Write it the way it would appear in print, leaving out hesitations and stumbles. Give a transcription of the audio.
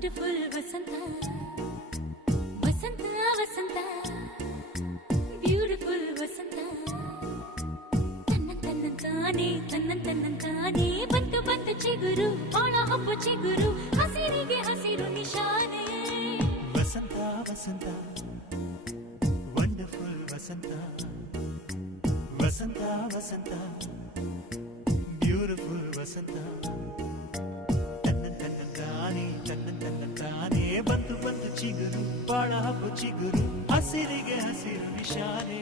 wonderful ವಸಂತ ವಸಂತ ವಸಂತ beautiful ವಸಂತ ತನ್ನಂತಾನೆ ಬಂತು ಬಂತು ಚಿಗುರು ಒಳ ಹಬ್ಬ ಚಿಗುರು ಹಸಿರಿಗೆ ಹಸಿರು ನಿಶಾನೆ ವಸಂತ ವಸಂತ ವಂಡರ್ಫುಲ್ ವಸಂತ ವಸಂತ ವಸಂತ ಬ್ಯೂಟಿಫುಲ್ ವಸಂತ ತನ್ನಂತಾನೆ ಬಂತು ಬಂತು ಚಿಗುರು ಬಾಳ ಹಬ್ಬ ಚಿಗುರು ಹಸಿರಿಗೆ ಹಸಿರು ನಿಶಾನೆ